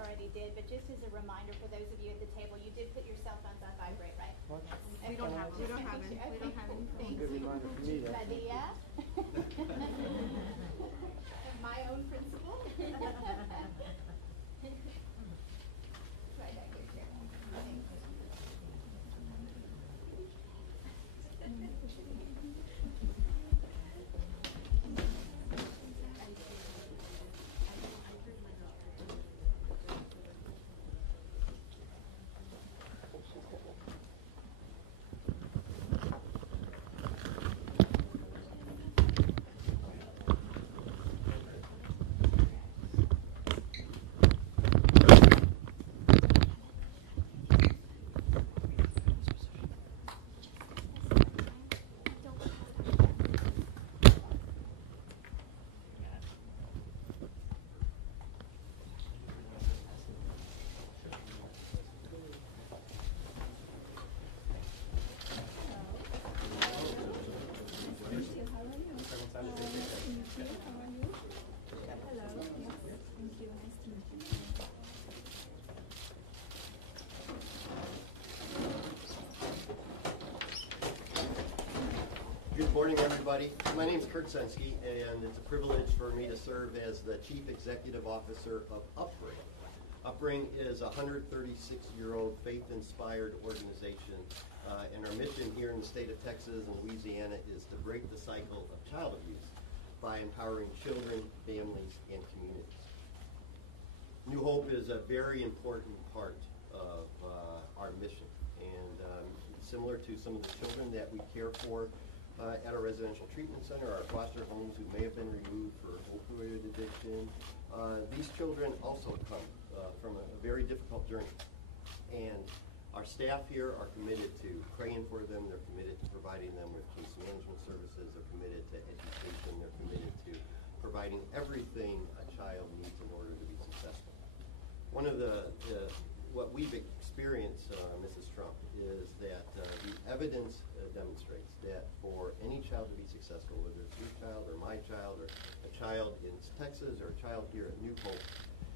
already did, but just as a reminder for those of you at the table, you did put your cell phones on vibrate, right? What? Okay. We don't have any. We don't have any. We don't have any. Thank Good you. reminder for me, then. Nadia? My own principal? Right back here, Sharon. Thank you. Good morning, everybody. My name is Kurt Sensky, and it's a privilege for me to serve as the Chief Executive Officer of Upbring. Upbring is a 136-year-old faith-inspired organization, and our mission here in the state of Texas and Louisiana is to break the cycle of child abuse by empowering children, families, and communities. New Hope is a very important part of our mission, and similar to some of the children that we care for at our residential treatment center, our foster homes who may have been removed for opioid addiction. These children also come from a very difficult journey. And our staff here are committed to praying for them. They're committed to providing them with case management services. They're committed to education. They're committed to providing everything a child needs in order to be successful. One of what we've experienced, Mrs. Trump, is that the evidence demonstrates that for any child to be successful, whether it's your child or my child or a child in Texas or a child here at New Hope,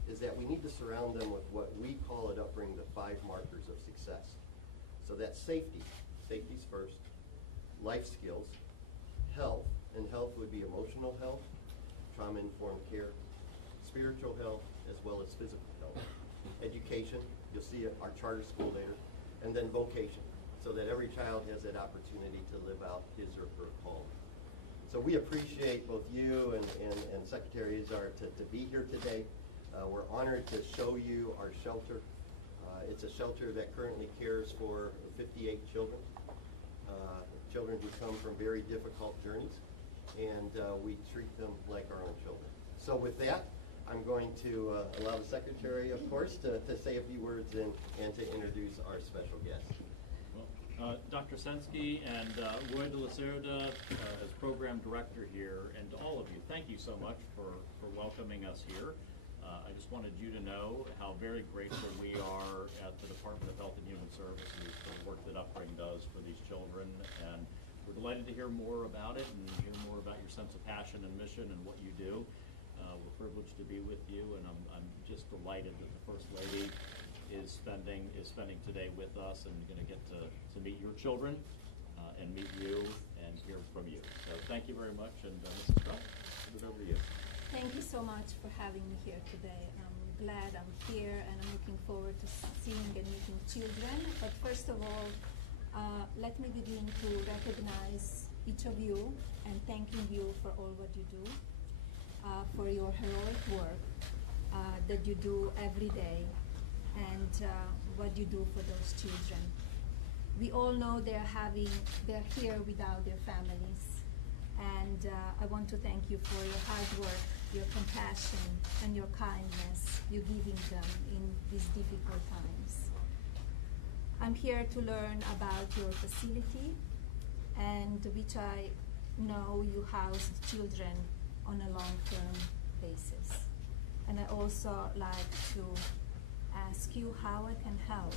is that we need to surround them with what we call at Upbring the 5 markers of success. So that's safety. Safety's first. Life skills. Health. And health would be emotional health, trauma-informed care, spiritual health, as well as physical health. Education. You'll see our charter school later. And then vocation, so that every child has that opportunity to live out his or her calling. So we appreciate both you and Secretary Azar to be here today. We're honored to show you our shelter. It's a shelter that currently cares for 58 children, children who come from very difficult journeys, and we treat them like our own children. So with that, I'm going to allow the Secretary, of course, to say a few words and to introduce our special guest. Well, Dr. Sensky and Roy de la Cerda as Program Director here, and to all of you, thank you so much for welcoming us here. I just wanted you to know how very grateful we are at the Department of Health and Human Services for the work that Upbring does for these children, and we're delighted to hear more about it and hear more about your sense of passion and mission and what you do. We're privileged to be with you, and I'm just delighted that the First Lady is spending today with us and going to get to meet your children and meet you and hear from you. So thank you very much, and Mrs. Trump, give it over to you. Thank you so much for having me here today. I'm glad I'm here, and I'm looking forward to seeing and meeting children. But first of all, let me begin to recognize each of you and thanking you for all what you do. For your heroic work that you do every day, and what you do for those children. We all know they're here without their families, and I want to thank you for your hard work, your compassion, and your kindness you're giving them in these difficult times. I'm here to learn about your facility, and which I know you house children on a long-term basis. And I also like to ask you how I can help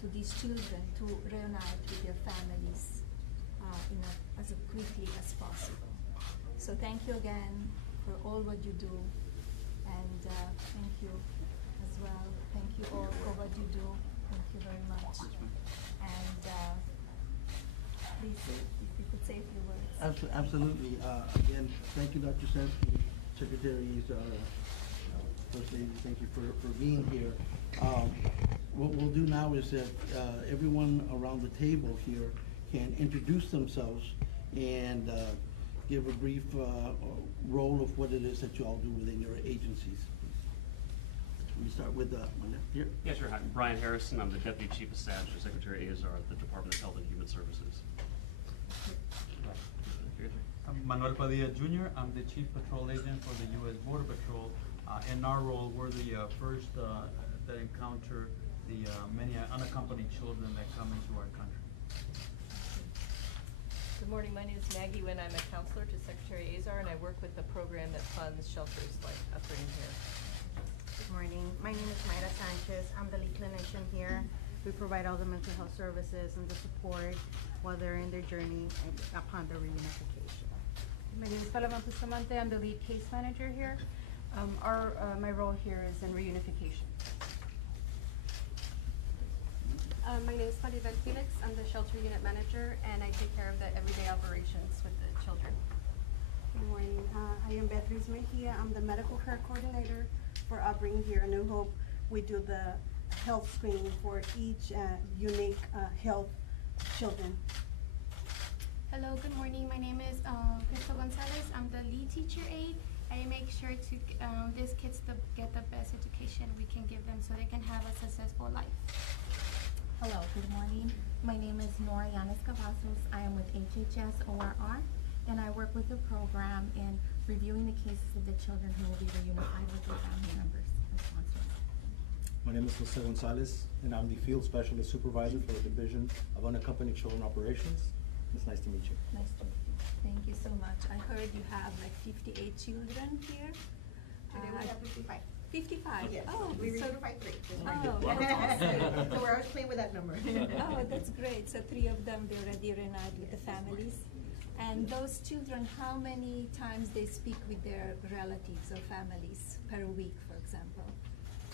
to these children to reunite with their families as quickly as possible. So thank you again for all what you do, and thank you as well. Thank you all for what you do. Thank you very much. And please, if you could say a few words. Absolutely. Again, thank you, Dr. Sansky, Secretary Azar, First Lady, thank you for being here. What we'll do now is that everyone around the table here can introduce themselves and give a brief role of what it is that you all do within your agencies. We start with my left here. Yeah, sure. Hi, I'm Brian Harrison. I'm the Deputy Chief of Staff to Secretary Azar at the Department of Health and Human Services. I'm Manuel Padilla Jr. I'm the Chief Patrol Agent for the U.S. Border Patrol. In our role, we're the first that encounter the many unaccompanied children that come into our country. Good morning, my name is Maggie Wynn. I'm a counselor to Secretary Azar, and I work with the program that funds shelters like Upbring here. Good morning. My name is Mayra Sanchez. I'm the lead clinician here. We provide all the mental health services and the support while they're in their journey and upon their reunification. My name is Paloma Bustamante. I'm the lead case manager here. My role here is in reunification. My name is Maribel Felix. I'm the shelter unit manager, and I take care of the everyday operations with the children. Good morning. I am Beatriz Mejia. I'm the medical care coordinator for Upbring here in New Hope. We do the health screening for each unique health children. Hello, good morning. My name is Crystal Gonzalez. I'm the lead teacher aide. I make sure to these kids to get the best education we can give them so they can have a successful life. Hello, good morning. My name is Nora Yanis Cavazos. I am with HHS ORR, and I work with the program in reviewing the cases of the children who will be reunified with their family members and sponsors. My name is Jose Gonzalez, and I'm the Field Specialist Supervisor for the Division of Unaccompanied Children Operations. It's nice to meet you. Nice to meet you. Thank you so much. I heard you have like 58 children here. Today we have 55. 55? Yes. Oh, we so reunified 3. Oh, that's awesome. So we're always playing with that number. Oh, that's great. So 3 of them, they already reunited with the families. And those children, how many times they speak with their relatives or families per week, for example?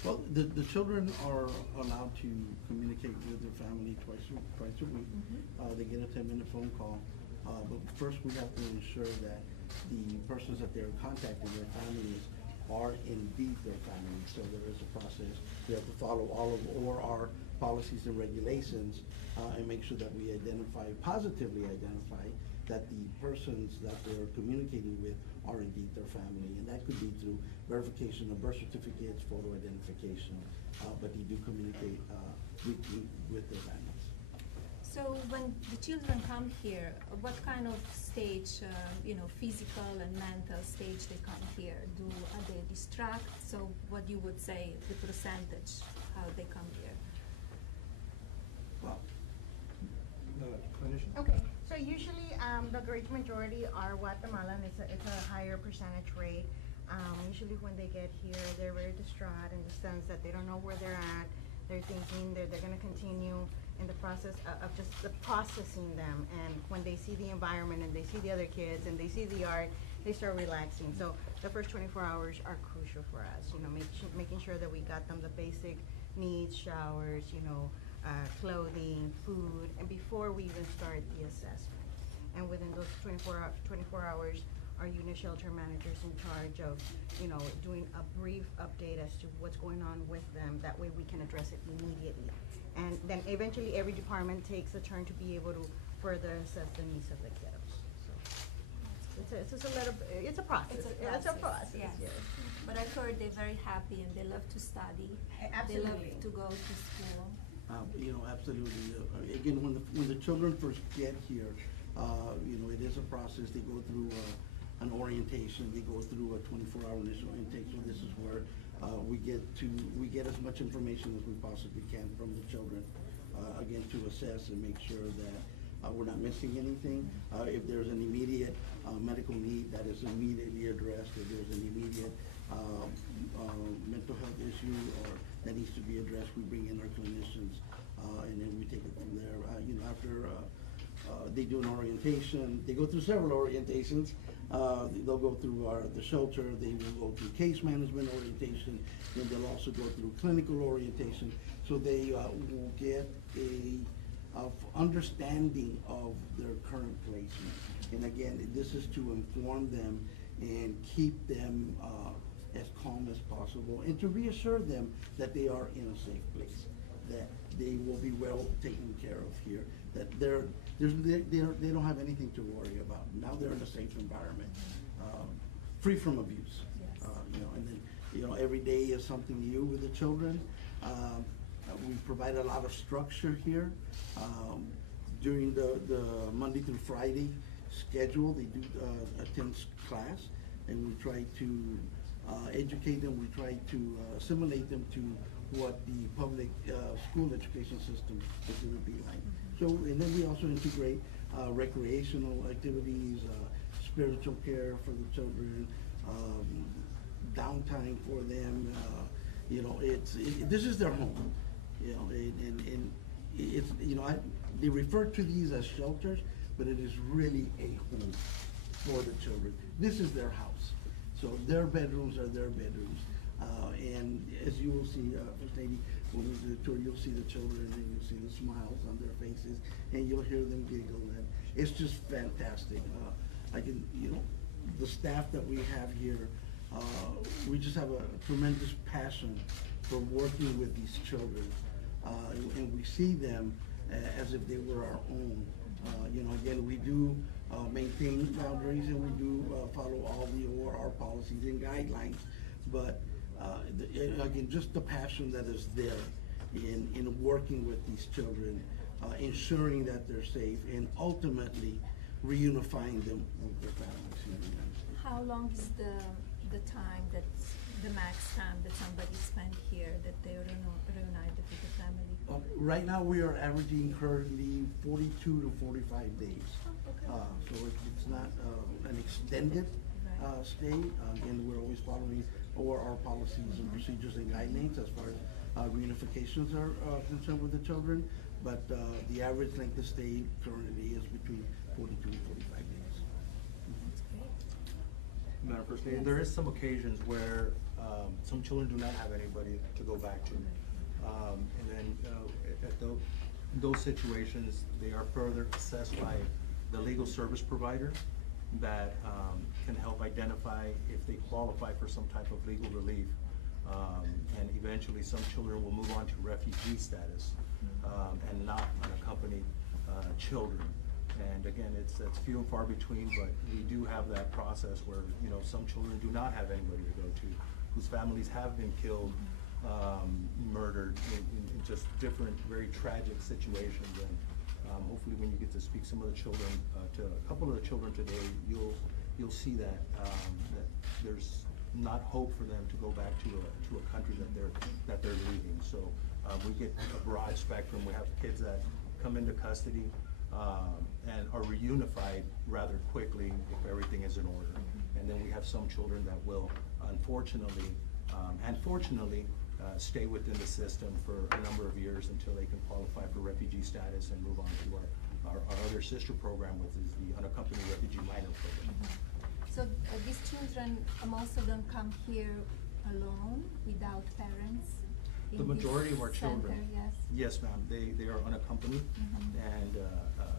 Well, the children are allowed to communicate with their family twice a week. They get a 10-minute phone call. But first we have to ensure that the persons that they're contacting, their families, are indeed their family. So there is a process. We have to follow all of ORR policies and regulations and make sure that we positively identify that the persons that they're communicating with are indeed their family. And that could be through verification of birth certificates, photo identification, but they do communicate weekly with their families. So when the children come here, what kind of stage, physical and mental stage they come here? Are they distracted? So what you would say, the percentage, how they come here? Well, clinician? Okay, so usually the great majority are Guatemalan. It's a higher percentage rate. Usually when they get here, they're very distraught in the sense that they don't know where they're at. They're thinking they're going to continue in the process of just processing them. And when they see the environment and they see the other kids and they see the art, they start relaxing. So the first 24 hours are crucial for us. Making sure that we got them the basic needs, showers, clothing, food, and before we even start the assessment. And within those 24 hours, our unit shelter managers in charge of, doing a brief update as to what's going on with them. That way we can address it immediately. And then eventually every department takes a turn to be able to further assess the needs of the kiddos. So it's a process. It's a process. Yes. Yes. But I heard they're very happy and they love to study. Absolutely. They love to go to school. Absolutely. Again, when the children first get here, it is a process. They go through an orientation. They go through a 24-hour initial intake. So this is where we get as much information as we possibly can from the children, again, to assess and make sure that we're not missing anything. If there's an immediate medical need, that is immediately addressed. If there's an immediate mental health issue or that needs to be addressed, we bring in our clinicians, and then we take it from there. After they do an orientation. They go through several orientations. They'll go through the shelter. They will go through case management orientation. Then they'll also go through clinical orientation. So they will get a understanding of their current placement. And again, this is to inform them and keep them as calm as possible, and to reassure them that they are in a safe place, that they will be well taken care of here, that they don't have anything to worry about. Now they're in a safe environment, free from abuse. You know, and then, you know, every day is something new with the children. We provide a lot of structure here. During the Monday through Friday schedule, they do attend class, and we try to educate them. We try to assimilate them to what the public school education system is going to be like. So, and then we also integrate recreational activities, spiritual care for the children, downtime for them. You know, this is their home. You know, and it's, you know, they refer to these as shelters, but it is really a home for the children. This is their house. So their bedrooms are their bedrooms. And as you will see, First Lady, when we do the tour, you'll see the children and you'll see the smiles on their faces and you'll hear them giggle. And it's just fantastic. I can, you know, the staff that we have here, we just have a tremendous passion for working with these children. And we see them as if they were our own. You know, again, we do maintain boundaries and we do follow all the ORR policies and guidelines. But again, just the passion that is there in working with these children, ensuring that they're safe, and ultimately reunifying them with their families. How long is the time that the max time that somebody spent here that they're reunited with the family? Right now, we are averaging currently 42 to 45 days. So it's not an extended stay. Again, we're always following ORR policies and procedures and guidelines as far as reunifications are concerned with the children. But the average length of stay currently is between 42 and 45 days. Madam First Lady, there is some occasions where some children do not have anybody to go back to. And then in those situations, they are further assessed by the legal service provider that can help identify if they qualify for some type of legal relief. And eventually some children will move on to refugee status and not unaccompanied children. And again, it's few and far between, but we do have that process where, you know, some children do not have anybody to go to, whose families have been killed, murdered in just different, very tragic situations. And hopefully when you get to speak some of the children, to a couple of the children today, you'll see that there's not hope for them to go back to a country that they're leaving. So we get a broad spectrum. We have kids that come into custody and are reunified rather quickly if everything is in order. And then we have some children that will unfortunately and fortunately stay within the system for a number of years until they can qualify for refugee status and move on to our other sister program, which is the unaccompanied refugee minor program. So these children, most of them come here alone, without parents? The majority of our children, yes. Yes, ma'am, they are unaccompanied and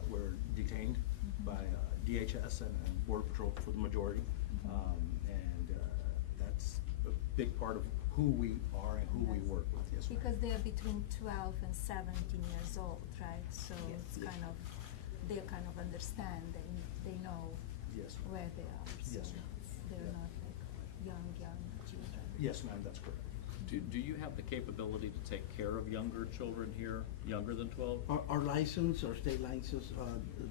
were detained by DHS and Border Patrol for the majority. And that's a big part of who we are and who we work with, yes, ma'am. Because they're between 12 and 17 years old, right? So it's kind of, they kind of understand, they know where they are. So yes, ma'am. They're not like young children. Yes, ma'am, that's correct. Do you have the capability to take care of younger children here, younger than 12? Our license, our state license,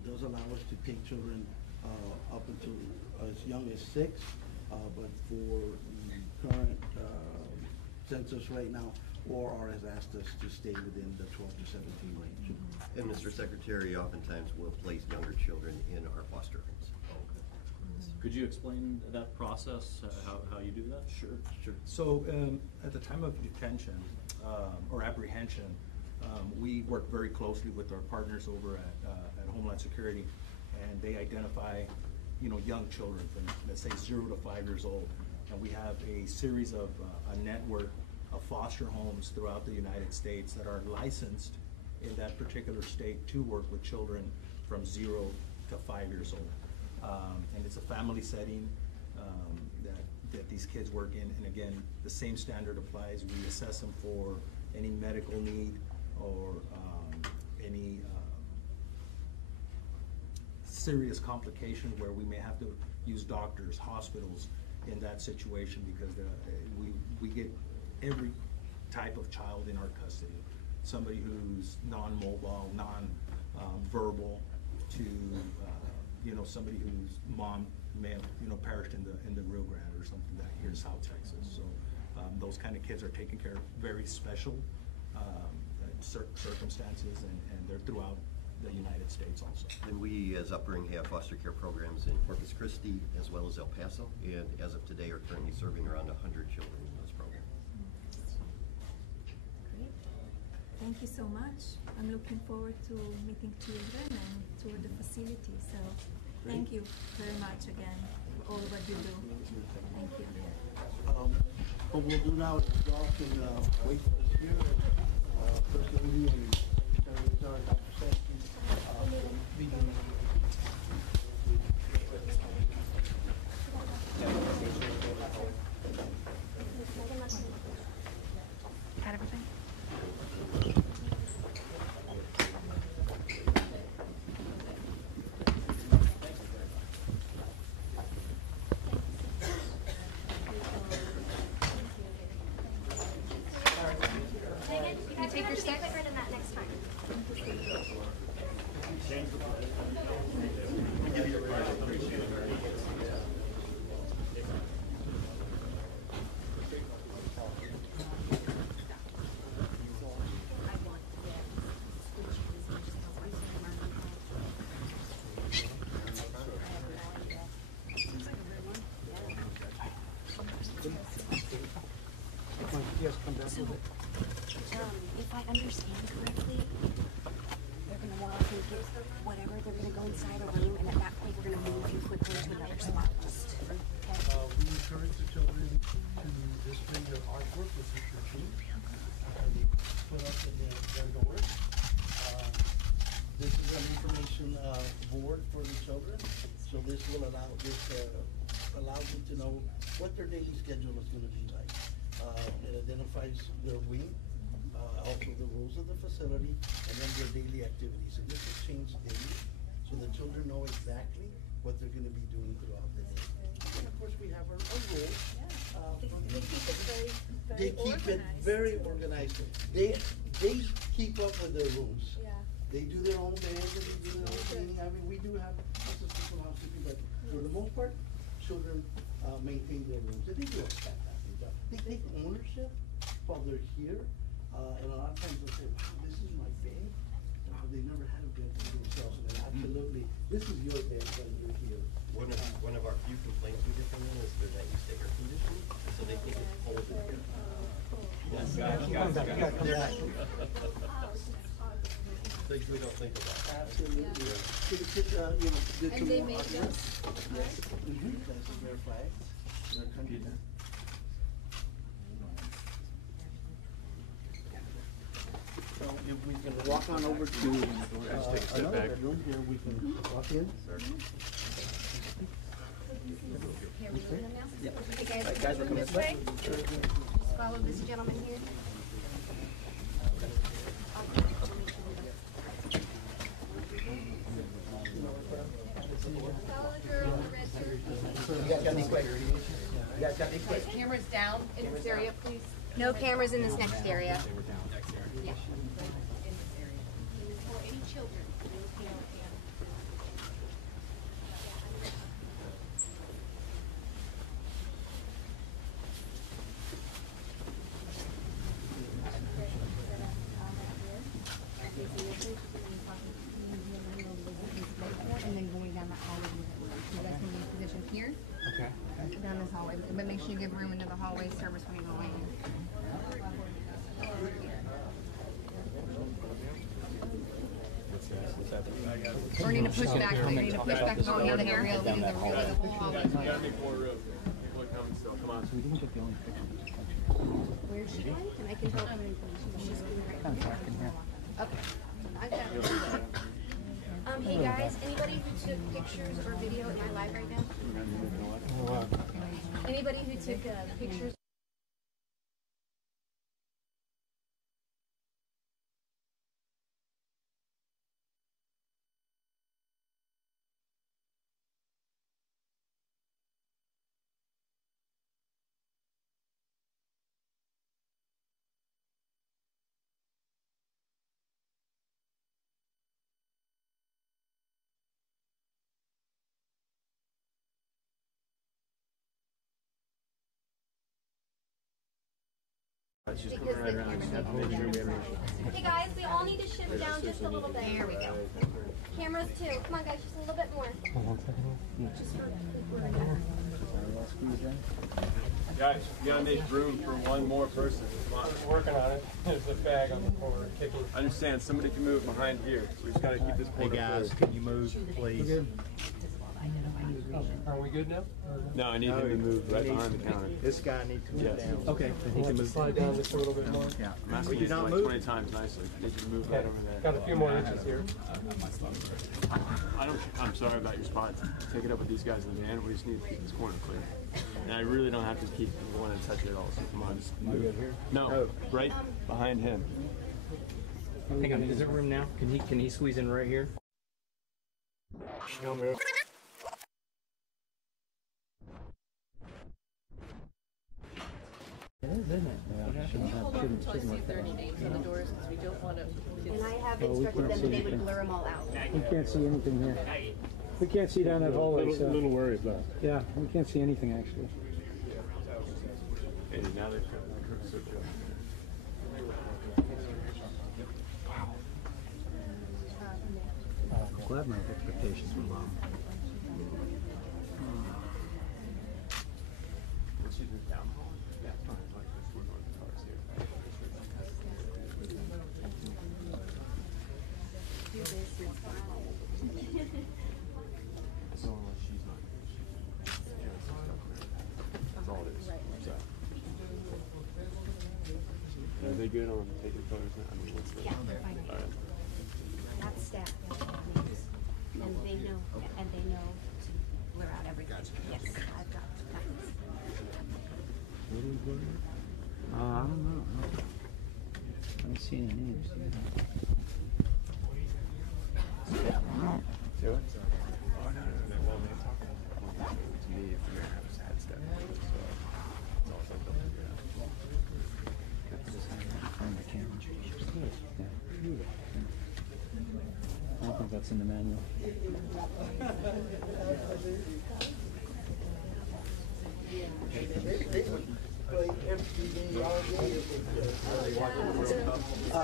does allow us to take children up until as young as 6, but for the current census right now, ORR has asked us to stay within the 12 to 17 range. And Mr. Secretary, oftentimes we'll place younger children in our foster homes. Could you explain that process, how you do that? Sure. So at the time of detention or apprehension, we work very closely with our partners over at Homeland Security, and they identify, you know, young children from, let's say, 0 to 5 years old. And we have a series of, a network of foster homes throughout the United States that are licensed in that particular state to work with children from 0 to 5 years old. And it's a family setting that these kids work in. And again, the same standard applies. We assess them for any medical need or any serious complication where we may have to use doctors, hospitals in that situation, because we get every type of child in our custody. Somebody who's non-mobile, non-verbal, to you know, somebody whose mom may have, you know, perished in the Rio Grande or something that here in South Texas. So those kind of kids are taken care of, very special circumstances, and they're throughout the United States also. And we, as Upbring, have foster care programs in Corpus Christi as well as El Paso, and as of today are currently serving around 100 children in those programs. Great. Thank you so much. I'm looking forward to meeting children and tour the facility. So thank you very much again for all what you do. Thank you. What we'll do now is y'all can wait for us here. First Lady and Dr. Sansky. Got everything? You can take your stick. Get rid of that next time. If I understand correctly, they're gonna want to get whatever, they're gonna go inside a room, and at that point, we're gonna move you quickly to another spot, just, okay? We encourage the children to display their artwork with your team. They put up in their doors. This is an information board for the children, so this will allow them to know what their daily schedule is gonna be like. It identifies their wing, also the rules of the facility, and then their daily activities. So this is changed daily, so the children know exactly what they're gonna be doing throughout the day. And of course, we have our rules. They keep it very, They keep it very organized. They keep up with their rooms. Yeah. They do their own beds, and they do their own cleaning. I mean, we do have assistant housekeeping, but for the most part, children maintain their rooms. And they do a fantastic job. They take ownership while they're here, and a lot of times they'll say, wow, this is my bed. Wow, they never had a bed for themselves. And absolutely, this is your bed when you're here. One of our few complaints we get from them is they're not used to air conditioning, so they think it's cold in here. Things we don't think about. Absolutely. Kids, get And to they know make us. those? Yes. This is their flag, their country. So if we can walk on over to another bedroom here, we can walk in. Hey guys, we're coming this way. Just follow this gentleman here. Follow the girl in the red shirt. You guys got these quick. You guys got these quick. Cameras down in this area, please. No cameras in this next area. Yeah. For any children. And then going down that hallway. You guys can be positioned here. Okay. Down this hallway, but make sure you give room into the hallway service when you go in. Or need to push back, we need to push back on the other area, we do the whole gotta make more room. People are coming still, come on. Where is she going? And I can help. She's going right here. Okay. I got it. Hey guys, anybody who took pictures or video, am I live right now? Anybody who took pictures? She's coming right around. Hey guys, we all need to shift down just a little bit. There we go. Cameras too. Come on guys, just a little bit more. Just for Guys, we gotta make room for one more person. Come on. Working on it. There's a bag on the corner kicking. I understand. Somebody can move behind here. We just gotta keep this corner. Hey guys, can you move, please? Are we good now? No, I need him to move right behind the counter. This guy needs to move down. Okay, then he We'll can have to move. slide down just a little bit more. Yeah. I'm asking Will you you not like move? 20 times nicely. I need you to move right over there. Got a few more inches here. I'm sorry about your spot. Take it up with these guys in the van. We just need to keep this corner clear. And I really don't have to keep going and touch it at all. So come on, just move it here. No, right behind him. Hang on, is there room now? Can he squeeze in right here? It is, isn't it? Can you hold on until I see if there are any names on the doors, because we don't want to. And I have instructed them that they would blur them all out. We can't see anything here. We can't see down that hallway. A little worried about it. Yeah, we can't see anything actually. Hey, now they've got that curve circle. I'm glad my expectations were low. Are they good on taking photos now? I mean, what's the... Yeah, they're fine. All right. That's staff. And they know, to blur out everything. Yes, I've got copies. I don't know. I don't see any names. Do it? Oh, no. Well, they're talking to me if we're going to have a head step. So, it's all something to figure out. I don't think that's in the manual.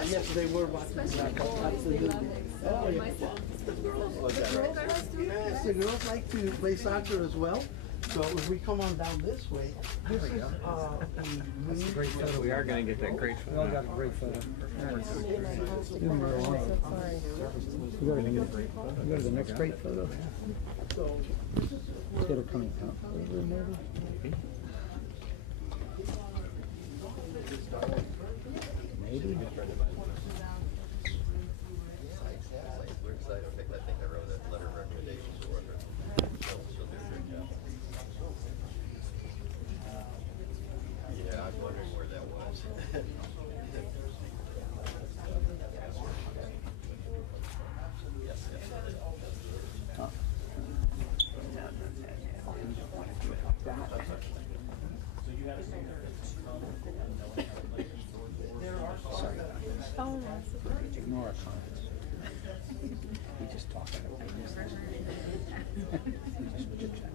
Yes, they were watching. Absolutely. Oh, yeah. Yes, the girls like to play soccer as well. So if we come on down this way, this is That's a great photo. We are going to get that great photo. We all got a great photo. You go to the next great photo. Let's get her coming out. Maybe. Maybe. We're excited. I think I wrote a letter of recommendation for her. She'll do a great job. Yeah, I was wondering where that was. Sorry about this. Oh, no. Ignore our comments. We just talk. We just chit-chat.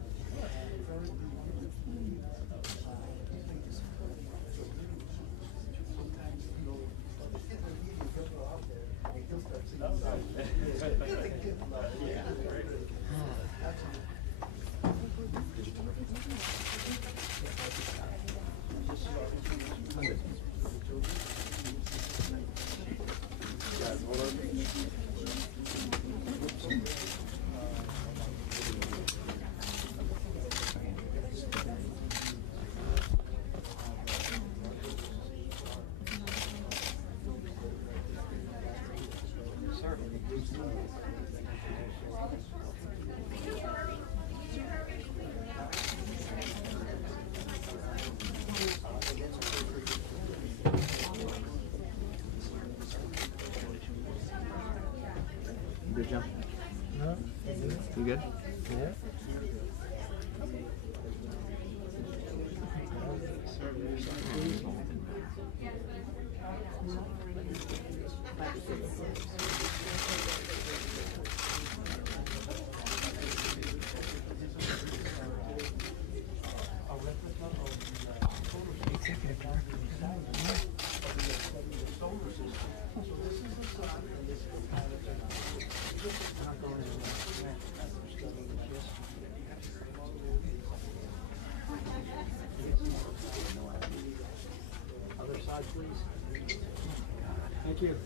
Thank you.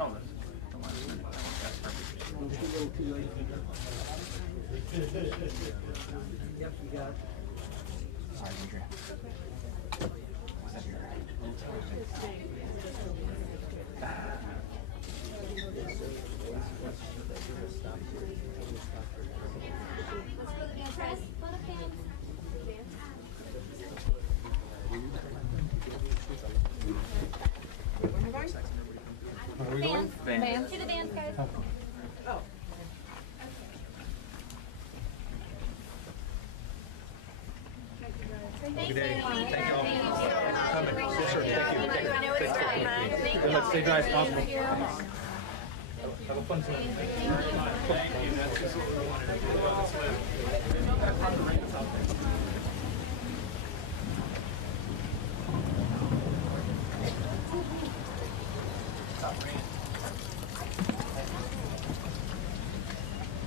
Oh, the last minute. That's perfect. Too late. Yep, you got it. Sorry, Andrea. Was that your Where are we going? Van. To the vans, guys. Oh. Thank you very much. Thank you all. Yes, sir. Thank you. I know it's time. Good luck. Stay dry as possible. Have a fun time.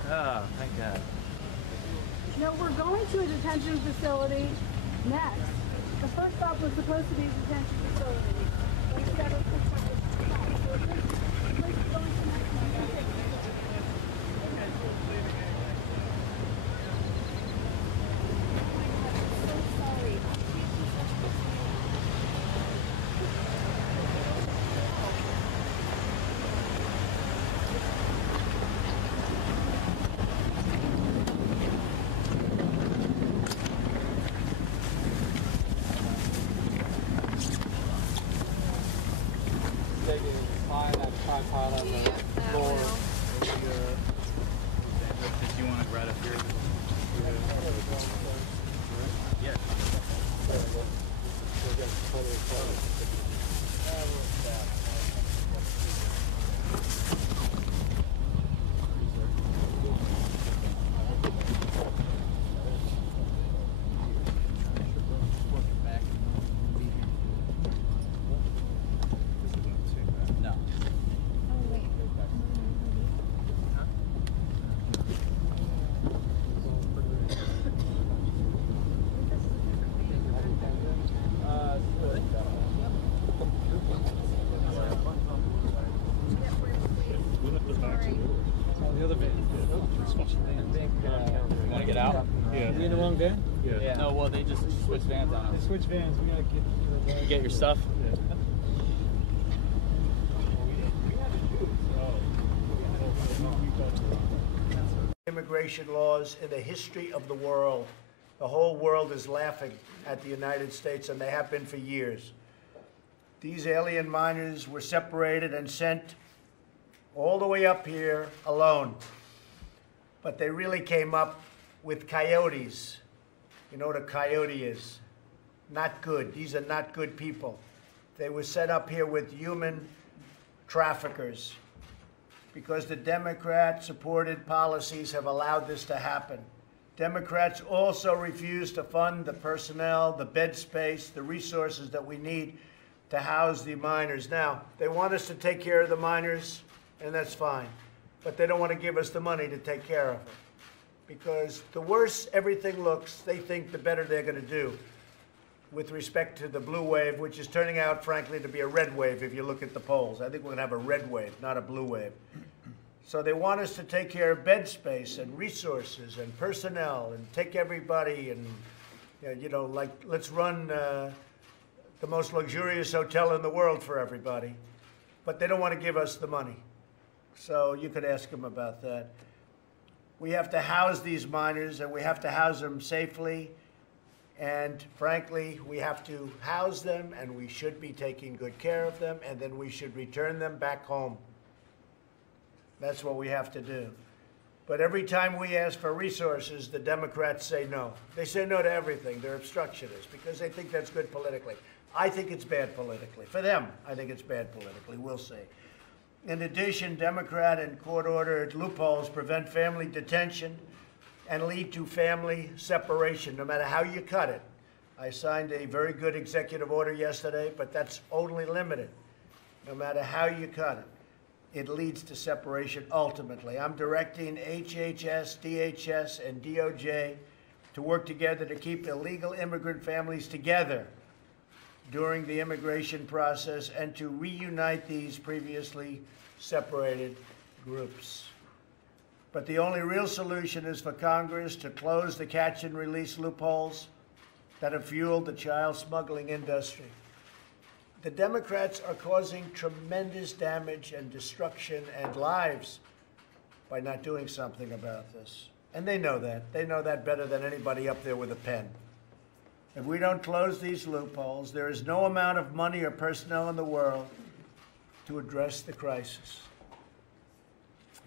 Oh, thank God. No, we're going to a detention facility next. The first stop was supposed to be a detention facility. We got a tripod on the floor. Did you want to grab up here? Yes. You in the wrong van? Yeah. No, well, they just switched vans on us. They switch vans. We gotta get to the van. You get your stuff? Immigration laws in the history of the world. The whole world is laughing at the United States, and they have been for years. These alien minors were separated and sent all the way up here alone. But they really came up with coyotes. You know what a coyote is? Not good. These are not good people. They were set up here with human traffickers because the Democrat-supported policies have allowed this to happen. Democrats also refuse to fund the personnel, the bed space, the resources that we need to house the minors. Now, they want us to take care of the minors, and that's fine. But they don't want to give us the money to take care of them. Because the worse everything looks, they think the better they're going to do with respect to the blue wave, which is turning out, frankly, to be a red wave if you look at the polls. I think we're going to have a red wave, not a blue wave. So they want us to take care of bed space and resources and personnel and take everybody and, you know, like, let's run the most luxurious hotel in the world for everybody. But they don't want to give us the money. So you could ask them about that. We have to house these minors, and we have to house them safely. And frankly, we have to house them, and we should be taking good care of them, and then we should return them back home. That's what we have to do. But every time we ask for resources, the Democrats say no. They say no to everything. They're obstructionists because they think that's good politically. I think it's bad politically. For them, I think it's bad politically. We'll see. In addition, Democrat and court-ordered loopholes prevent family detention and lead to family separation, no matter how you cut it. I signed a very good executive order yesterday, but that's only limited. No matter how you cut it, it leads to separation ultimately. I'm directing HHS, DHS, and DOJ to work together to keep illegal immigrant families together. during the immigration process and to reunite these previously separated groups. But the only real solution is for Congress to close the catch and release loopholes that have fueled the child smuggling industry. The Democrats are causing tremendous damage and destruction and lives by not doing something about this. And they know that. They know that better than anybody up there with a pen. If we don't close these loopholes, there is no amount of money or personnel in the world to address the crisis.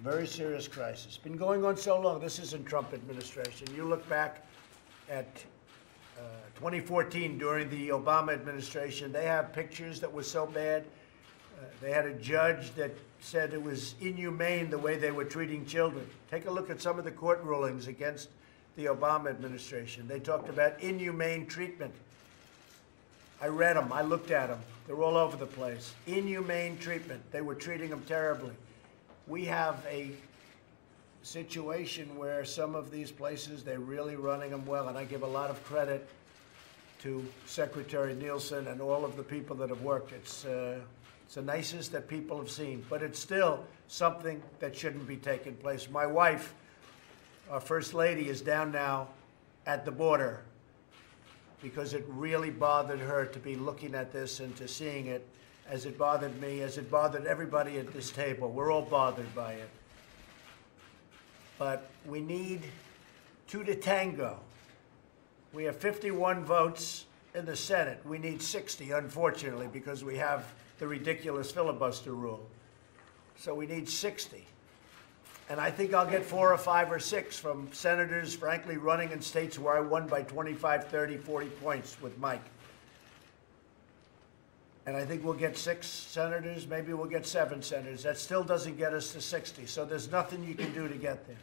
Very serious crisis. Been going on so long. This isn't Trump administration. You look back at 2014 during the Obama administration, they have pictures that were so bad. They had a judge that said it was inhumane the way they were treating children. Take a look at some of the court rulings against the Obama administration. They talked about inhumane treatment. I read them. I looked at them. They're all over the place. Inhumane treatment. They were treating them terribly. We have a situation where some of these places, they're really running them well, and I give a lot of credit to Secretary Nielsen and all of the people that have worked. It's the nicest that people have seen, but it's still something that shouldn't be taking place. My wife, our First Lady, is down now at the border because it really bothered her to be looking at this and to seeing it, as it bothered me, as it bothered everybody at this table. We're all bothered by it. But we need two to tango. We have 51 votes in the Senate. We need 60, unfortunately, because we have the ridiculous filibuster rule. So we need 60. And I think I'll get 4 or 5 or 6 from senators, frankly, running in states where I won by 25, 30, 40 points with Mike. And I think we'll get 6 senators, maybe we'll get 7 senators. That still doesn't get us to 60, so there's nothing you can do to get there.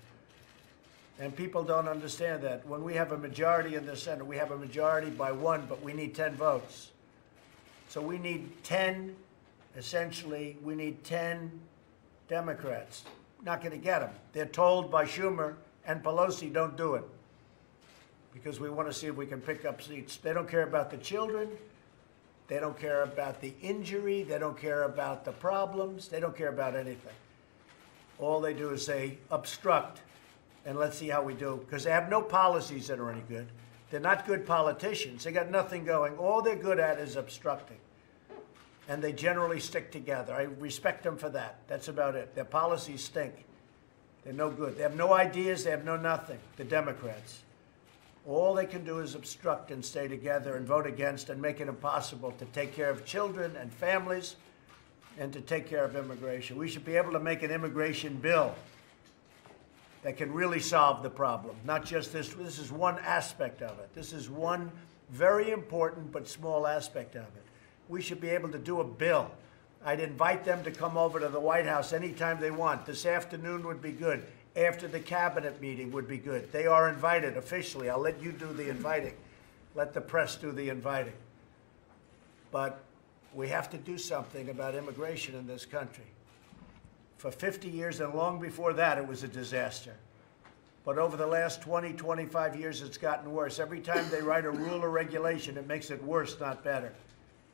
And people don't understand that. When we have a majority in the Senate, we have a majority by 1, but we need 10 votes. So we need 10, essentially, we need 10 Democrats. Not going to get them. They're told by Schumer and Pelosi, don't do it, because we want to see if we can pick up seats. They don't care about the children. They don't care about the injury. They don't care about the problems. They don't care about anything. All they do is say, obstruct, and let's see how we do, because they have no policies that are any good. They're not good politicians. They got nothing going. All they're good at is obstructing. And they generally stick together. I respect them for that. That's about it. Their policies stink. They're no good. They have no ideas. They have no nothing, the Democrats. All they can do is obstruct and stay together and vote against and make it impossible to take care of children and families and to take care of immigration. We should be able to make an immigration bill that can really solve the problem, not just this. This is one aspect of it. This is one very important but small aspect of it. We should be able to do a bill. I'd invite them to come over to the White House anytime they want. This afternoon would be good. After the cabinet meeting would be good. They are invited officially. I'll let you do the inviting. Let the press do the inviting. But we have to do something about immigration in this country. For 50 years and long before that, it was a disaster. But over the last 20, 25 years, it's gotten worse. Every time they write a rule or regulation, it makes it worse, not better.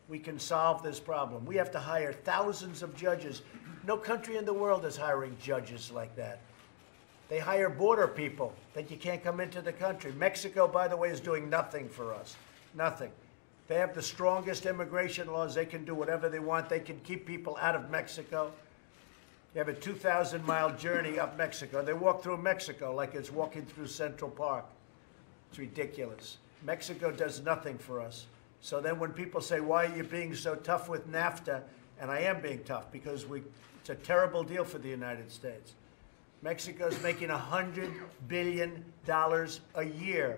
We can solve this problem. We have to hire thousands of judges. No country in the world is hiring judges like that. They hire border people that you can't come into the country. Mexico, by the way, is doing nothing for us. Nothing. They have the strongest immigration laws. They can do whatever they want. They can keep people out of Mexico. They have a 2,000-mile journey up Mexico. They walk through Mexico like it's walking through Central Park. It's ridiculous. Mexico does nothing for us. So then when people say, why are you being so tough with NAFTA? And I am being tough because it's a terrible deal for the United States. Mexico's making $100 billion a year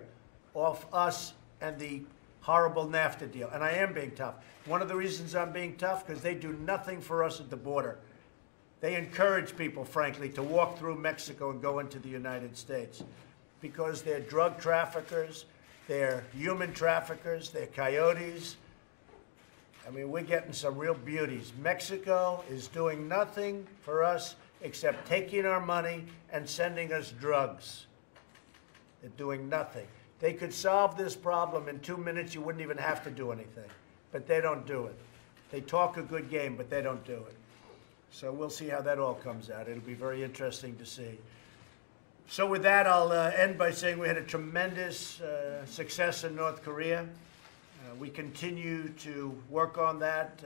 off us and the horrible NAFTA deal. And I am being tough. One of the reasons I'm being tough, because they do nothing for us at the border. They encourage people, frankly, to walk through Mexico and go into the United States because they're drug traffickers, they're human traffickers, they're coyotes. I mean, we're getting some real beauties. Mexico is doing nothing for us except taking our money and sending us drugs. They're doing nothing. They could solve this problem in 2 minutes. You wouldn't even have to do anything. but they don't do it. They talk a good game, but they don't do it. So we'll see how that all comes out. It'll be very interesting to see. So with that, I'll end by saying we had a tremendous success in North Korea. We continue to work on that.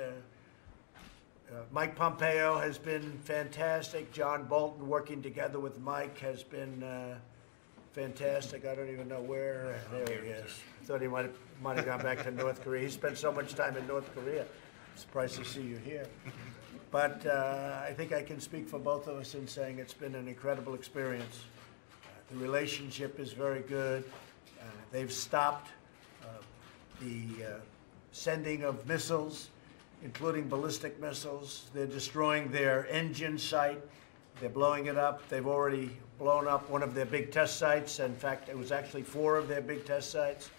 Mike Pompeo has been fantastic. John Bolton, working together with Mike, has been fantastic. I don't even know where. There he is. I thought he might have gone back to North Korea. He spent so much time in North Korea. I'm surprised to see you here. But I think I can speak for both of us in saying it's been an incredible experience. The relationship is very good. They've stopped the sending of missiles, including ballistic missiles. They're destroying their engine site. They're blowing it up. They've already blown up one of their big test sites. In fact, it was actually 4 of their big test sites.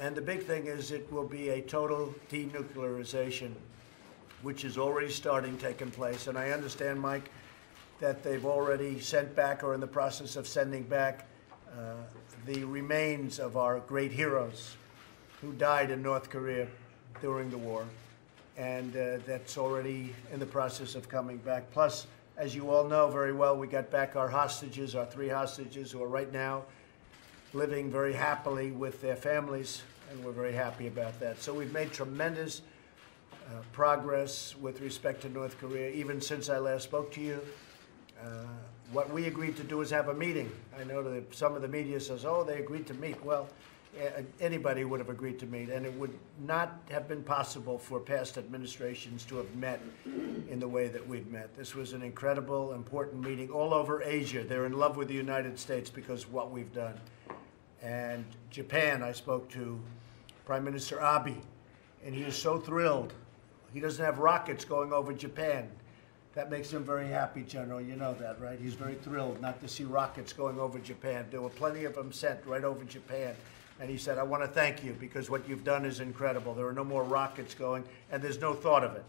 And the big thing is it will be a total denuclearization, which is already taking place. And I understand, Mike, that they've already sent back or in the process of sending back the remains of our great heroes who died in North Korea during the war. And that's already in the process of coming back. Plus, as you all know very well, we got back our hostages, our 3 hostages who are right now living very happily with their families, and we're very happy about that. So we've made tremendous progress with respect to North Korea, even since I last spoke to you. What we agreed to do is have a meeting. I know that some of the media says, oh, they agreed to meet. Well, anybody would have agreed to meet, and it would not have been possible for past administrations to have met in the way that we've met. This was an incredible, important meeting all over Asia. They're in love with the United States because of what we've done. And Japan, I spoke to Prime Minister Abe, and he is so thrilled. He doesn't have rockets going over Japan. That makes him very happy, General. You know that, right? He's very thrilled not to see rockets going over Japan. There were plenty of them sent right over Japan. And he said, I want to thank you because what you've done is incredible. There are no more rockets going, and there's no thought of it.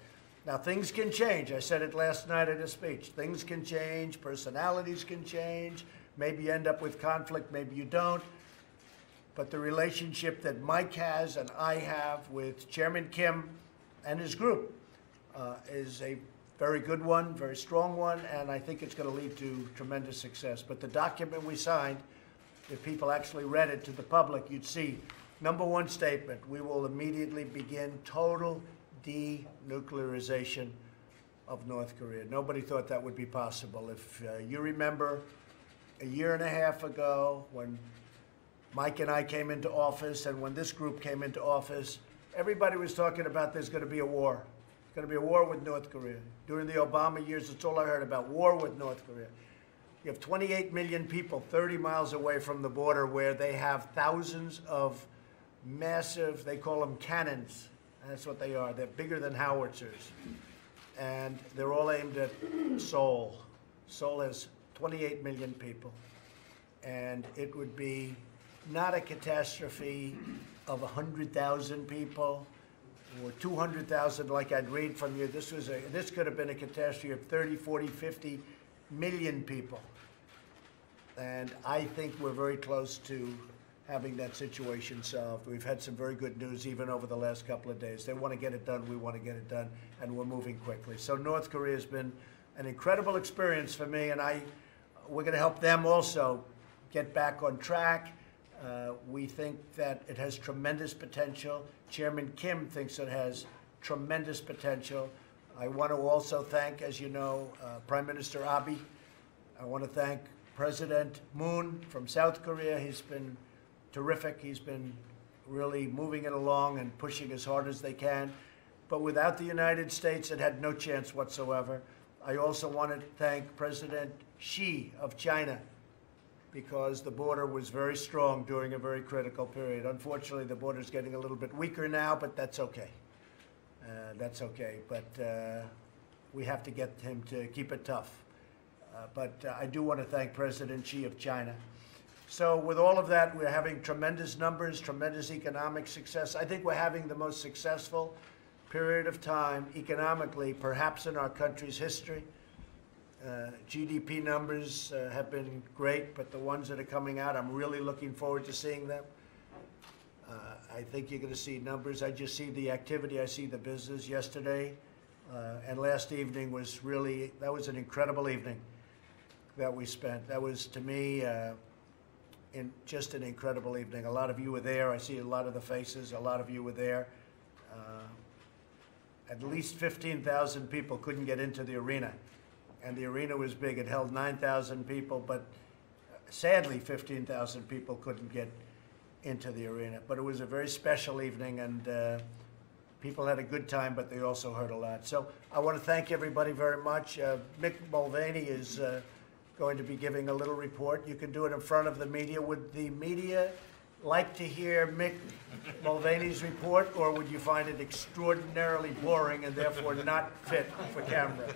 Now, things can change. I said it last night at a speech. Things can change. Personalities can change. Maybe you end up with conflict. Maybe you don't. But the relationship that Mike has and I have with Chairman Kim and his group is a very good one, very strong one, and I think it's going to lead to tremendous success. But the document we signed, if people actually read it to the public, you'd see, number 1 statement, we will immediately begin total denuclearization of North Korea. Nobody thought that would be possible. If you remember a year and a half ago when Mike and I came into office and when this group came into office, everybody was talking about there's going to be a war. There's going to be a war with North Korea. During the Obama years, that's all I heard about, war with North Korea. You have 28 million people 30 miles away from the border where they have thousands of massive, they call them cannons. That's what they are. They're bigger than howitzers. And they're all aimed at Seoul. Seoul has 28 million people. And it would be not a catastrophe of 100,000 people or 200,000 like I'd read from you. This could have been a catastrophe of 30, 40, 50 million people. And I think we're very close to having that situation solved. We've had some very good news even over the last couple of days. They want to get it done, we want to get it done, and we're moving quickly. So North Korea has been an incredible experience for me, and we're going to help them also get back on track. We think that it has tremendous potential. Chairman Kim thinks it has tremendous potential. I want to also thank, as you know, Prime Minister Abe. I want to thank President Moon from South Korea. He's been terrific. He's been really moving it along and pushing as hard as they can. But without the United States, it had no chance whatsoever. I also want to thank President Xi of China, because the border was very strong during a very critical period. Unfortunately, the border's getting a little bit weaker now, but that's okay. That's okay. But we have to get him to keep it tough. But I do want to thank President Xi of China. So with all of that, we're having tremendous numbers, tremendous economic success. I think we're having the most successful period of time economically, perhaps in our country's history. GDP numbers have been great, but the ones that are coming out, I'm really looking forward to seeing them. I think you're gonna see numbers. I just see the activity, I see the business yesterday. And last evening was really, that was an incredible evening that we spent. That was, to me, just an incredible evening. A lot of you were there. I see a lot of the faces. A lot of you were there. At least 15,000 people couldn't get into the arena. And the arena was big. It held 9,000 people, but sadly 15,000 people couldn't get into the arena. But it was a very special evening, and people had a good time, but they also heard a lot. So I want to thank everybody very much. Mick Mulvaney is going to be giving a little report. You can do it in front of the media. Would the media like to hear Mick Mulvaney's report, or would you find it extraordinarily boring and therefore not fit for camera?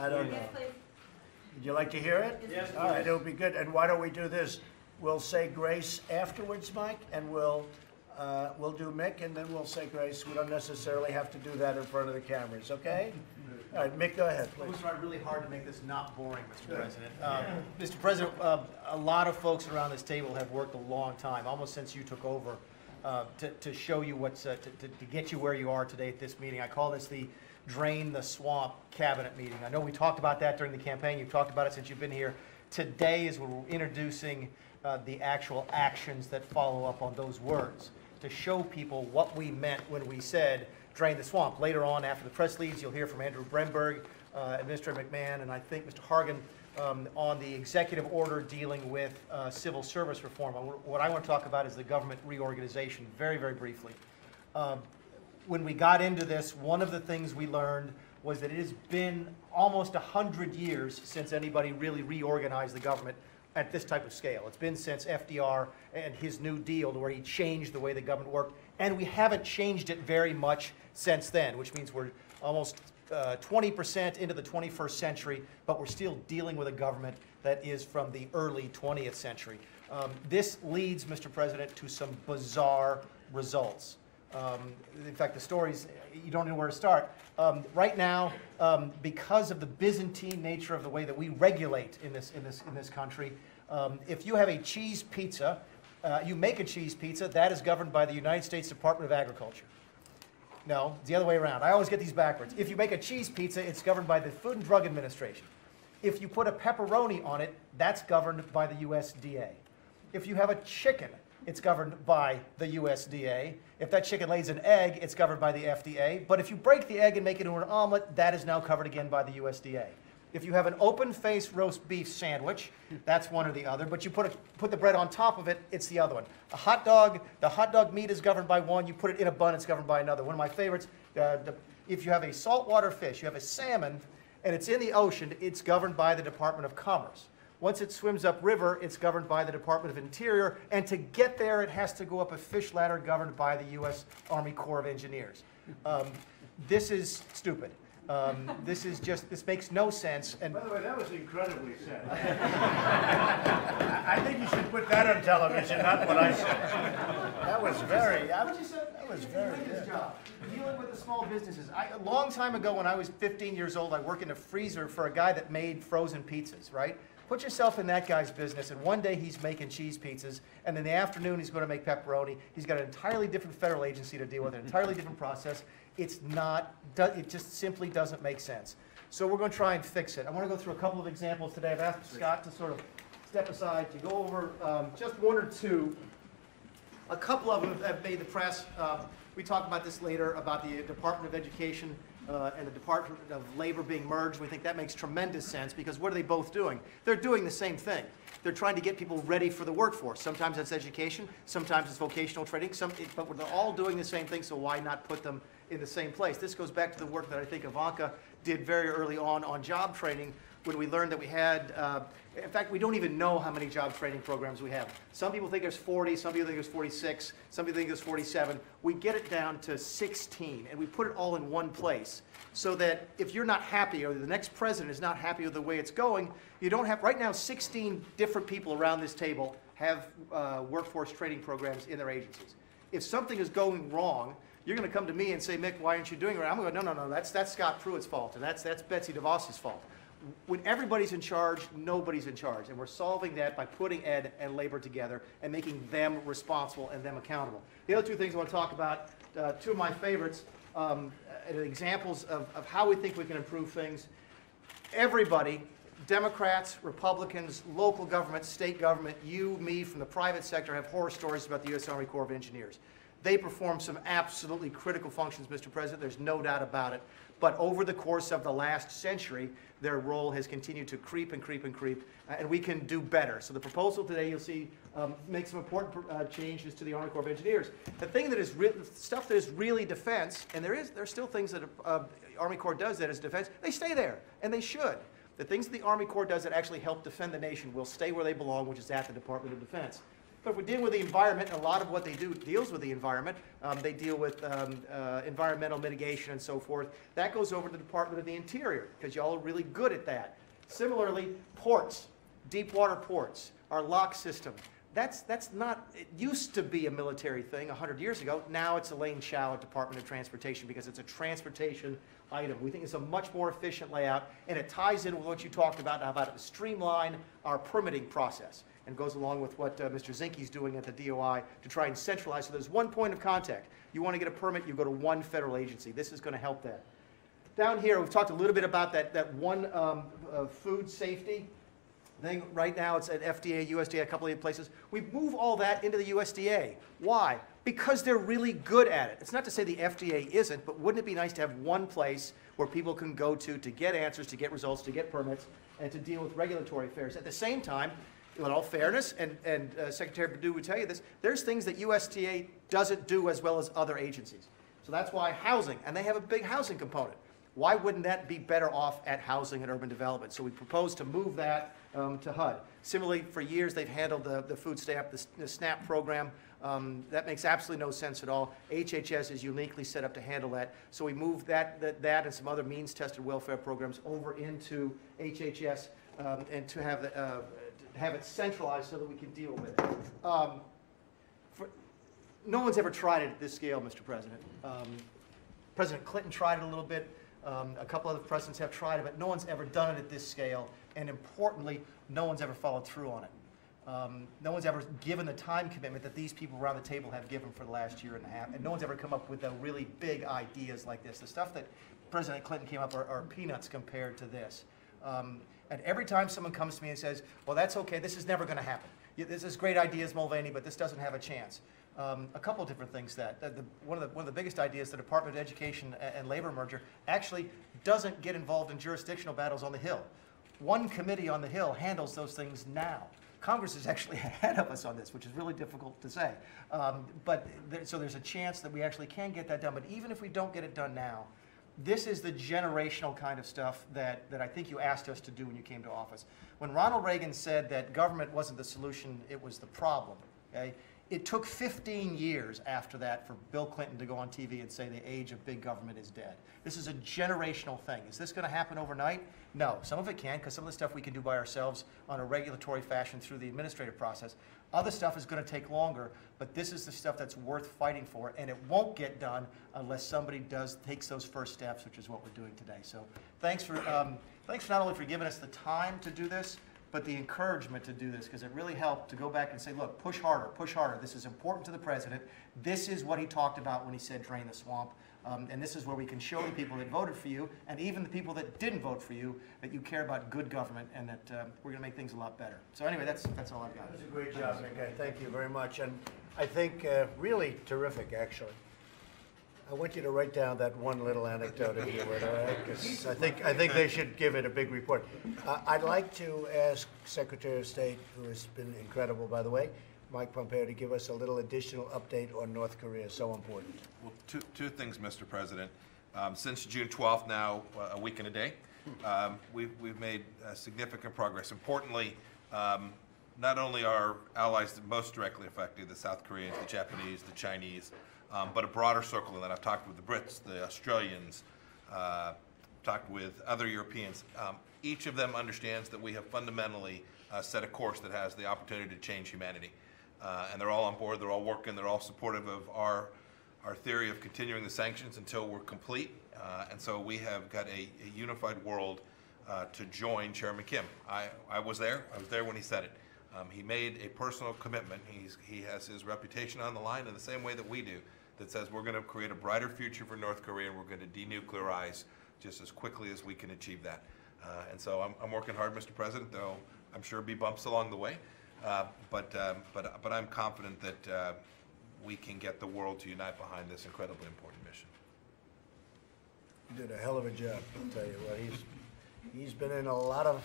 I don't know. Would you like to hear it? Yes, please. All right, it'll be good. And why don't we do this? We'll say grace afterwards, Mike, and we'll do Mick, and then we'll say grace. We don't necessarily have to do that in front of the cameras, okay? All right, Mick, go ahead, please. We'll try really hard to make this not boring, Mr. President. Mr. President, a lot of folks around this table have worked a long time, almost since you took over, to show you what's, to get you where you are today at this meeting. I call this the Drain the Swamp Cabinet meeting. I know we talked about that during the campaign. You've talked about it since you've been here. Today is when we're introducing the actual actions that follow up on those words, to show people what we meant when we said drain the swamp. Later on, after the press leads, you'll hear from Andrew Bremberg, Administrator McMahon, and I think Mr. Hargan on the executive order dealing with civil service reform. What I want to talk about is the government reorganization, very, very briefly. When we got into this, one of the things we learned was that it has been almost 100 years since anybody really reorganized the government at this type of scale. It's been since FDR and his New Deal, where he changed the way the government worked, and we haven't changed it very much since then, which means we're almost 20% into the 21st century, but we're still dealing with a government that is from the early 20th century. This leads, Mr. President, to some bizarre results. In fact, the stories, you don't know where to start. Right now, because of the Byzantine nature of the way that we regulate in this country, if you have a cheese pizza, you make a cheese pizza, that is governed by the United States Department of Agriculture. No, it's the other way around. I always get these backwards. If you make a cheese pizza, it's governed by the Food and Drug Administration. If you put a pepperoni on it, that's governed by the USDA. If you have a chicken, it's governed by the USDA. If that chicken lays an egg, it's governed by the FDA. But if you break the egg and make it into an omelet, that is now covered again by the USDA. If you have an open-faced roast beef sandwich, that's one or the other. But you put the bread on top of it, it's the other one. A hot dog, the hot dog meat is governed by one. You put it in a bun, it's governed by another. One of my favorites, if you have a saltwater fish, you have a salmon, and it's in the ocean, it's governed by the Department of Commerce. Once it swims upriver, it's governed by the Department of Interior, and to get there, it has to go up a fish ladder governed by the U.S. Army Corps of Engineers. This is stupid. This makes no sense. And by the way, that was incredibly said. I think you should put that on television, not what I said. That was very good. Job. Dealing with the small businesses. A long time ago, when I was 15 years old, I worked in a freezer for a guy that made frozen pizzas, right? Put yourself in that guy's business, and one day he's making cheese pizzas, and in the afternoon he's going to make pepperoni. He's got an entirely different federal agency to deal with, an entirely different process. It just simply doesn't make sense. So we're going to try and fix it. I want to go through a couple of examples today. I've asked Scott to sort of step aside to go over just one or two. A couple of them have made the press. We talk about this later, about the Department of Education and the Department of Labor being merged. We think that makes tremendous sense, because what are they both doing? They're doing the same thing. They're trying to get people ready for the workforce. Sometimes that's education, sometimes it's vocational training, but they're all doing the same thing, so why not put them in the same place? This goes back to the work that I think Ivanka did very early on job training, when we learned that we had, in fact, we don't even know how many job training programs we have. Some people think there's 40, some people think there's 46, some people think there's 47. We get it down to 16, and we put it all in one place, so that if you're not happy, or the next president is not happy with the way it's going, you don't have, right now, 16 different people around this table have workforce training programs in their agencies. If something is going wrong, you're going to come to me and say, Mick, why aren't you doing it? I'm going to go, no, that's Scott Pruitt's fault, and that's Betsy DeVos's fault. when everybody's in charge, nobody's in charge. And we're solving that by putting ed and labor together and making them responsible and them accountable. The other two things I want to talk about, two of my favorites, examples of how we think we can improve things. Everybody, Democrats, Republicans, local government, state government, you, me, from the private sector, have horror stories about the U.S. Army Corps of Engineers. They perform some absolutely critical functions, Mr. President. There's no doubt about it. But over the course of the last century, their role has continued to creep and creep and creep, and we can do better. So the proposal today, you'll see, makes some important changes to the Army Corps of Engineers. The thing that is stuff that is really defense, and there's still things that Army Corps does that is defense, they stay there, and they should. The things that the Army Corps does that actually help defend the nation will stay where they belong, which is at the Department of Defense. But if we deal with the environment, and a lot of what they do deals with the environment, they deal with environmental mitigation and so forth, that goes over to the Department of the Interior, because y'all are really good at that. Similarly, ports, deep water ports, our lock system. That's not, it used to be a military thing 100 years ago. Now it's Elaine Chao at Department of Transportation because it's a transportation item. We think it's a much more efficient layout, and it ties in with what you talked about to streamline our permitting process, and goes along with what Mr. Zinke's doing at the DOI to try and centralize. So there's one point of contact. You want to get a permit, you go to one federal agency. This is going to help that. Down here, we've talked a little bit about that one food safety thing. Right now, it's at FDA, USDA, a couple of places. We move all that into the USDA. Why? Because they're really good at it. It's not to say the FDA isn't, but wouldn't it be nice to have one place where people can go to get answers, to get results, to get permits, and to deal with regulatory affairs. At the same time, in all fairness, and Secretary Perdue would tell you this, there's things that USDA doesn't do as well as other agencies. So that's why housing, and they have a big housing component. Why wouldn't that be better off at housing and urban development? So we propose to move that to HUD. Similarly, for years they've handled the food stamp, the SNAP program. That makes absolutely no sense at all. HHS is uniquely set up to handle that. So we moved that and some other means-tested welfare programs over into HHS and to have it centralized so that we can deal with it. No one's ever tried it at this scale, Mr. President. President Clinton tried it a little bit. A couple other presidents have tried it, but no one's ever done it at this scale. And importantly, no one's ever followed through on it. No one's ever given the time commitment that these people around the table have given for the last year and a half. And no one's ever come up with the really big ideas like this. The stuff that President Clinton came up are peanuts compared to this. And every time someone comes to me and says, well, that's okay, this is never going to happen. This is great ideas, Mulvaney, but this doesn't have a chance. A couple of different things one of the biggest ideas, the Department of Education and Labor merger actually doesn't get involved in jurisdictional battles on the Hill. One committee on the Hill handles those things now. Congress is actually ahead of us on this, which is really difficult to say. So there's a chance that we actually can get that done, but even if we don't get it done now, this is the generational kind of stuff that I think you asked us to do when you came to office. When Ronald Reagan said that government wasn't the solution, it was the problem, okay? It took 15 years after that for Bill Clinton to go on TV and say the age of big government is dead. This is a generational thing. Is this going to happen overnight? No. Some of it can, because some of the stuff we can do by ourselves on a regulatory fashion through the administrative process. Other stuff is going to take longer, but this is the stuff that's worth fighting for, and it won't get done unless somebody takes those first steps, which is what we're doing today. So thanks for not only for giving us the time to do this, but the encouragement to do this, because it really helped to go back and say, look, push harder, push harder. This is important to the president. This is what he talked about when he said drain the swamp. And this is where we can show the people that voted for you, and even the people that didn't vote for you, that you care about good government and that we're going to make things a lot better. So anyway, that's all I've got. That was a great job, Nick. Thank you very much. And I think really terrific, actually. I want you to write down that one little anecdote if you would, all right? Because I think they should give it a big report. I'd like to ask Secretary of State, who has been incredible, by the way, Mike Pompeo, to give us a little additional update on North Korea. So important. Well, two things, Mr. President. Since June 12th, now a week and a day, we've made significant progress. Importantly, not only our allies most directly affected, the South Koreans, the Japanese, the Chinese, but a broader circle than that. I've talked with the Brits, the Australians, talked with other Europeans. Each of them understands that we have fundamentally set a course that has the opportunity to change humanity. And they're all on board, they're all working, they're all supportive of our theory of continuing the sanctions until we're complete. And so we have got a unified world to join Chairman Kim. I was there when he said it. He made a personal commitment. He has his reputation on the line in the same way that we do, that says we're going to create a brighter future for North Korea and we're going to denuclearize just as quickly as we can achieve that. And so I'm working hard, Mr. President, though I'm sure be bumps along the way. But I'm confident that we can get the world to unite behind this incredibly important mission. You did a hell of a job, I'll tell you what. He's been in a lot of,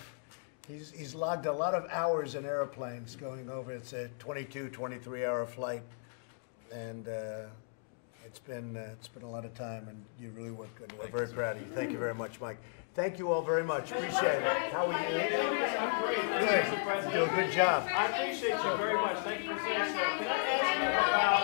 he's logged a lot of hours in airplanes going over. It's a 22, 23-hour flight, and it's been a lot of time, and you really work good. We're very proud of you. Thank you very much, Mike. Thank you all very much. Appreciate it. How are you? I'm great. Good. You do a good job. I appreciate you very much. Thank you for saying so. Can I ask you about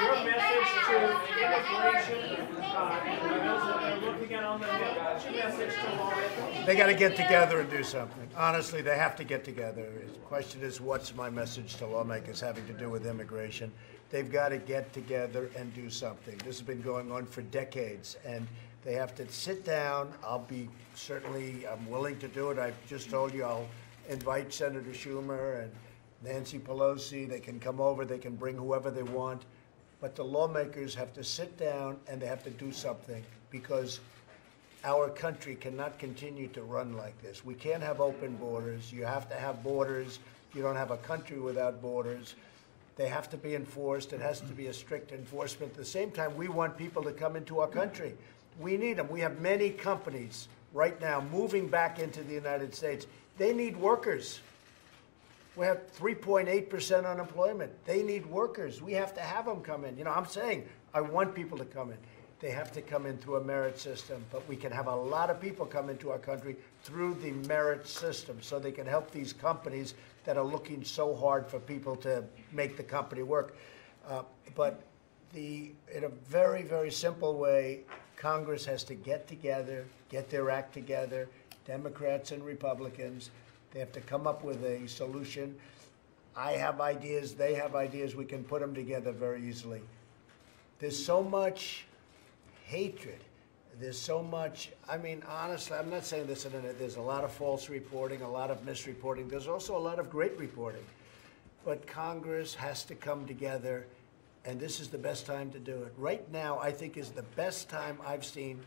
your message to immigration? Those that are looking at on the hill, what's your message to lawmakers? They got to get together and do something. Honestly, they have to get together. The question is, what's my message to lawmakers having to do with immigration? They've got to get together and do something. This has been going on for decades, and they have to sit down. I'm willing to do it. I've just told you I'll invite Senator Schumer and Nancy Pelosi. They can come over. They can bring whoever they want. But the lawmakers have to sit down and they have to do something, because our country cannot continue to run like this. We can't have open borders. You have to have borders. You don't have a country without borders. They have to be enforced. It has to be a strict enforcement. At the same time, we want people to come into our country. We need them. We have many companies right now moving back into the United States. They need workers. We have 3.8% unemployment. They need workers. We have to have them come in. You know, I'm saying I want people to come in. They have to come in through a merit system, but we can have a lot of people come into our country through the merit system, so they can help these companies that are looking so hard for people to make the company work. But in a very, very simple way, Congress has to get together, get their act together, Democrats and Republicans. They have to come up with a solution. I have ideas, they have ideas, we can put them together very easily. There's so much hatred. There's so much, I mean, honestly, I'm not saying this, there's a lot of false reporting, a lot of misreporting. There's also a lot of great reporting. But Congress has to come together, and this is the best time to do it. Right now, I think, is the best time I've seen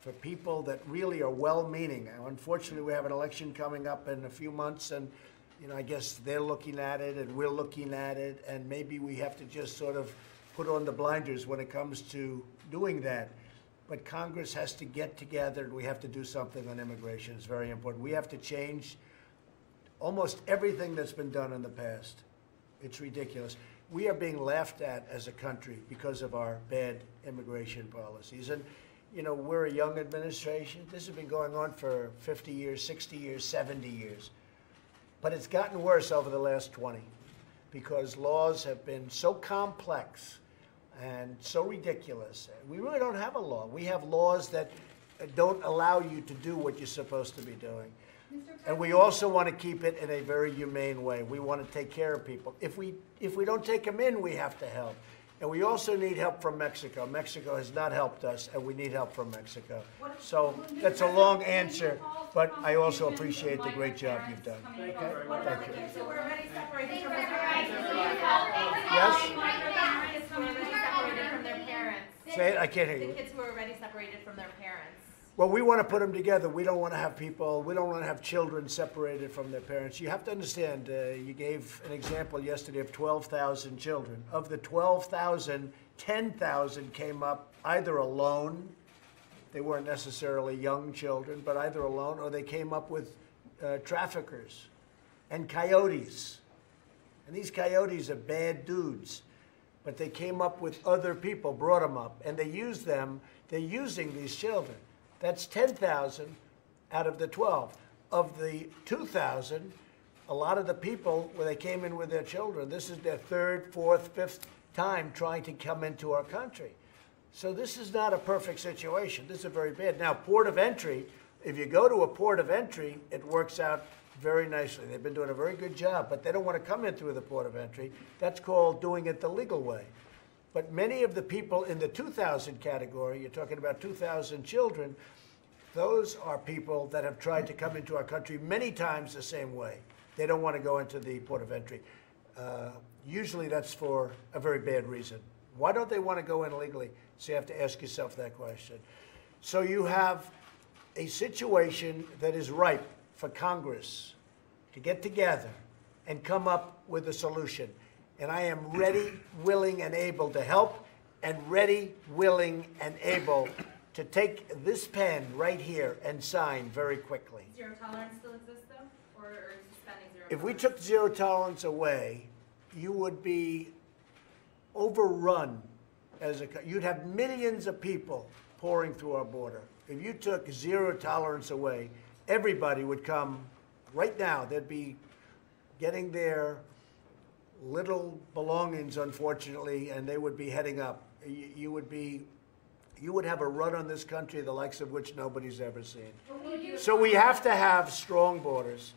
for people that really are well-meaning. Unfortunately, we have an election coming up in a few months, and I guess they're looking at it and we're looking at it, and maybe we have to just sort of put on the blinders when it comes to doing that. But Congress has to get together, and we have to do something on immigration. It's very important. We have to change almost everything that's been done in the past. It's ridiculous. We are being laughed at as a country because of our bad immigration policies. And we're a young administration. This has been going on for 50 years, 60 years, 70 years. But it's gotten worse over the last 20, because laws have been so complex and so ridiculous. We really don't have a law. We have laws that don't allow you to do what you're supposed to be doing. And we also want to keep it in a very humane way. We want to take care of people. If we don't take them in, we have to help. And we also need help from Mexico. Mexico has not helped us, and we need help from Mexico. So that's a long answer, but I also appreciate the great job you've done. Okay? Thank you. Yes? Say it, I can't hear you. The kids who are already separated from their parents. Well, we want to put them together. We don't want to have we don't want to have children separated from their parents. You have to understand, you gave an example yesterday of 12,000 children. Of the 12,000, 10,000 came up either alone. They weren't necessarily young children, but either alone, or they came up with traffickers and coyotes. And these coyotes are bad dudes. But they came up with other people, brought them up, and they used them. They're using these children. That's 10,000 out of the 12. Of the 2,000, a lot of the people, when they came in with their children, this is their third, fourth, fifth time trying to come into our country. So this is not a perfect situation. This is very bad. Now, port of entry, if you go to a port of entry, it works out very nicely. They've been doing a very good job, but they don't want to come in through the port of entry. That's called doing it the legal way. But many of the people in the 2,000 category, you're talking about 2,000 children, Those are people that have tried to come into our country many times the same way. They don't want to go into the port of entry. Usually that's for a very bad reason. Why don't they want to go in illegally? So you have to ask yourself that question. So you have a situation that is ripe for Congress to get together and come up with a solution. And I am ready, willing, and able to help, and ready, willing, and able to take this pen right here and sign very quickly. Zero tolerance still exists though, or is suspending zero If we tolerance? took zero tolerance away, you would be overrun you'd have millions of people pouring through our border. If you took zero tolerance away, everybody would come right now. They'd be getting their little belongings, unfortunately, and they would be heading up. You would have a run on this country the likes of which nobody's ever seen. So we have to have strong borders.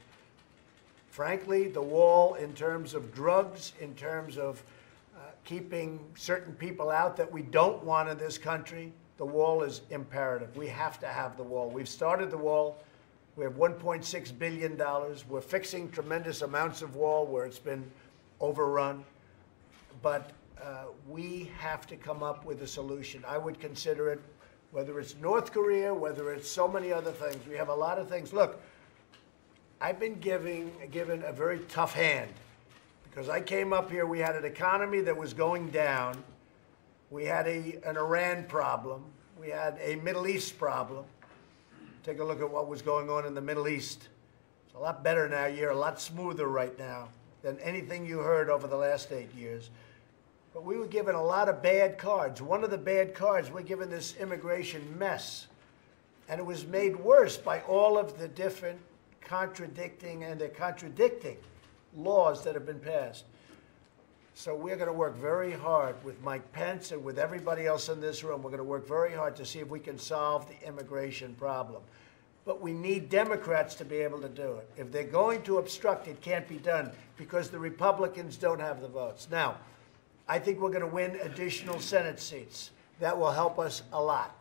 Frankly, the wall in terms of drugs, in terms of keeping certain people out that we don't want in this country, the wall is imperative. We have to have the wall. We've started the wall. We have $1.6 billion. We're fixing tremendous amounts of wall where it's been overrun. But we have to come up with a solution. I would consider it, whether it's North Korea, whether it's so many other things. We have a lot of things. Look, I've been given a very tough hand because I came up here, we had an economy that was going down. We had an Iran problem. We had a Middle East problem. Take a look at what was going on in the Middle East. It's a lot better now. You're a lot smoother right now than anything you heard over the last 8 years. But we were given a lot of bad cards. One of the bad cards, we're given this immigration mess. And it was made worse by all of the different contradicting laws that have been passed. So we're going to work very hard with Mike Pence and with everybody else in this room. We're going to work very hard to see if we can solve the immigration problem. But we need Democrats to be able to do it. If they're going to obstruct, it can't be done because the Republicans don't have the votes. Now, I think we're going to win additional Senate seats. That will help us a lot.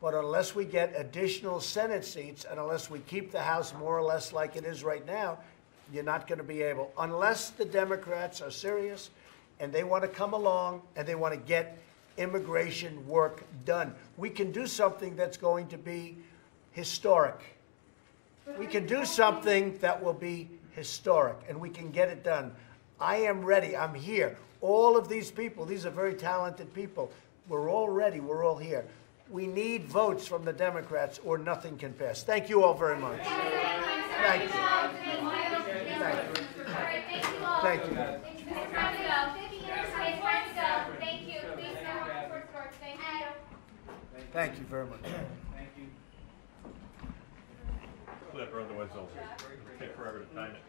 But unless we get additional Senate seats and unless we keep the House more or less like it is right now, you're not going to be able, unless the Democrats are serious and they want to come along and they want to get immigration work done. We can do something that's going to be historic. We can do something that will be historic, and we can get it done. I am ready. I'm here. All of these people, these are very talented people. We're all ready. We're all here. We need votes from the Democrats or nothing can pass. Thank you all very much. Thank you. Thank you. Thank you very much. Thank you. Clip, or otherwise it'll take forever to time it.